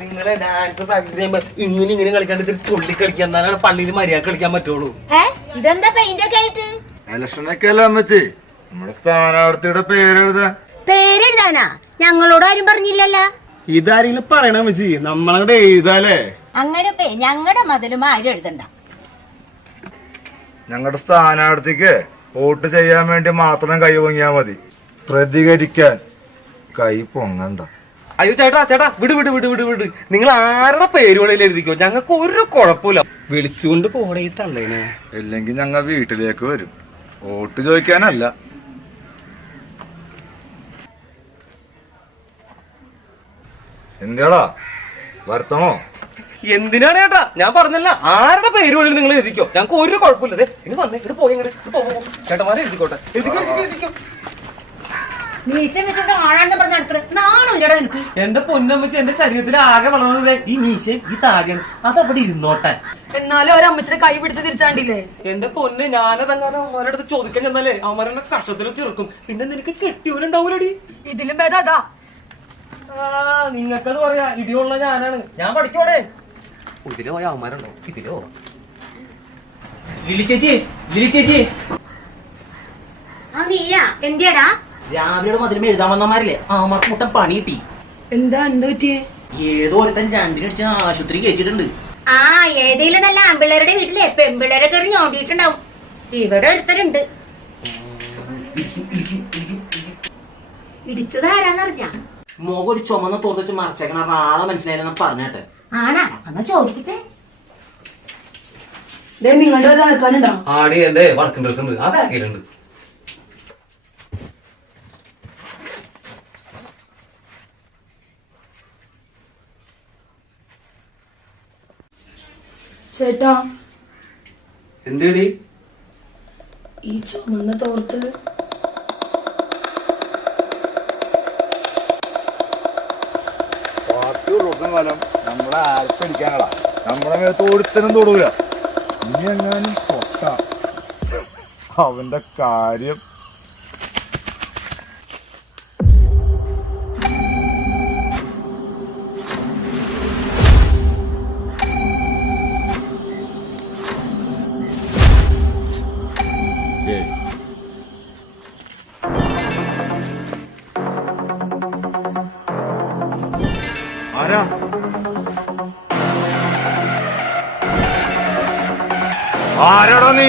നിങ്ങളെ dance practice ചെയ്യുമ്പോ ഇങ്ങനെ കളിക്കാണ്ട് തുള്ളി കളിക്കാൻ എന്നാലാണ് പള്ളിയിൽ മര്യാദ കളിക്കാൻ പറ്റുള്ളൂ. ഇതെന്താ പെയിന്റ് ഒക്കെ ആയിട്ട്? ഇലക്ഷനൊക്കെ അല്ല അമ്മച്ചി, നമ്മുടെ സ്ഥാനാർത്ഥിയുടെ പേരെഴുതാനാ? ഞങ്ങളോട് ആരും പറഞ്ഞില്ലല്ലോ. ഇതാരെങ്കിലും പറയണ അമ്മച്ചി, നമ്മളങ്ങടെ എഴുതാലേ. അങ്ങനെ ഞങ്ങളുടെ മതിലും ആരും എഴുതണ്ട. ഞങ്ങളുടെ സ്ഥാനാർത്ഥിക്ക് വോട്ട് ചെയ്യാൻ വേണ്ടി മാത്രം കൈ പൊങ്ങിയാ മതി, പ്രതികരിക്കാൻ കൈ പൊങ്ങണ്ട. അയ്യോ ചേട്ടാ വിട്. നിങ്ങൾ ആരുടെ പേര് വേണേലും എഴുതിക്കോ, ഞങ്ങൾക്ക് ഒരു കുഴപ്പമില്ല. വിളിച്ചുകൊണ്ട് പോടെ ഈ തള്ളേനെ. ഇല്ലെങ്കിൽ ഞങ്ങൾ വീട്ടിലേക്ക് വരും, വോട്ട് ചോദിക്കാനല്ല. എന്താടാ വരുത്തണോ? എന്തിനാണ് ചേട്ടാ? ഞാൻ പറഞ്ഞല്ല, ആരുടെ പേര് വേണേലും നിങ്ങൾ എഴുതിക്കോ, ഞങ്ങൾക്ക് ഒരു കുഴപ്പമില്ല. ഇനി വന്നേ, ഇങ്ങോട്ട് പോയി ചേട്ടന്മാരെ എഴുതിക്കോട്ടെ. എഴുതിക്കോ. എന്റെ പൊന്നമ്മച്ച്, എന്റെ ശരീരത്തിൽ ആകെ വളർന്നത് ഈ മീശയും ഈ താടിയാണ്. അതവിടെ ഇരുന്നോട്ടെ. എന്നാലും ഒരമ്മച്ചിനെ കൈ പിടിച്ച് തിരിച്ചാണ്ടില്ലേ? എന്റെ പൊന്ന്, ഞാനതങ്ങനെ അവന്മാരുടെ അടുത്ത് ചോദിക്കാൻ ചെന്നാലേ അവന്മാരെന്നെ കഷ്ടത്തിൽ ചെറുക്കും. പിന്നെ നിനക്ക് കെട്ടിയവരുണ്ടാവൂലടി. ഇതിലും ഭേദം അതാ. നിങ്ങൾക്കത് പറയാ, ഇടിയുള്ള ഞാനാണ്. ഞാൻ പഠിക്കോടെ. ഇതില് പോയ അവന്മാരുണ്ടോ? ഇതിലോ ലിലി ചേച്ചി എന്തിയാടാ? രാവിലെ മതിലും എഴുതാൻ വന്നമാരില്ലേ, അവന്മാർക്ക് മുട്ടൻ പണി കിട്ടി. എന്താ പറ്റിയേ? ഏതോ ഒരുത്തൻ രണ്ടിനടിച്ച് ആശുപത്രി കയറ്റിട്ടുണ്ട്. ഏതെങ്കിലും നല്ല ആമ്പിള്ളേരുടെ വീട്ടിലെ പെമ്പിള്ളേരെ കയറി ഞോണ്ടിട്ടുണ്ടാവും. ഇവിടെ ഒരുത്തരുണ്ട്. ഇടിച്ചത് ആരാന്നറിഞ്ഞ? മുഖം ഒരു ചുമന്ന തോർത്ത് വെച്ച് മറച്ചേക്കണ ആളെ മനസ്സിലായില്ലെന്ന് പറഞ്ഞേട്ടെ. ആണാ? എന്നാ ചോദിക്കട്ടെ. നിങ്ങളുടെ ആൾക്കാരുണ്ടോ? ആടി എന്റെ വർക്കിംഗ് ഡ്രസ് ഉണ്ട്, ആ ബാഗിലുണ്ട്. ചേട്ടാ, എന്തേടി ഈ ചുമന്ന തോർത്ത്? കാലം നമ്മളെ ആർപ്പടിക്കാനടാ, നമ്മളെ മേത്ത് ഒരുത്തനും തൊടൂല. ഇനി എങ്ങാനും പൊട്ട അവന്റെ കാര്യം. ആരാ? ആരാടാ നീ?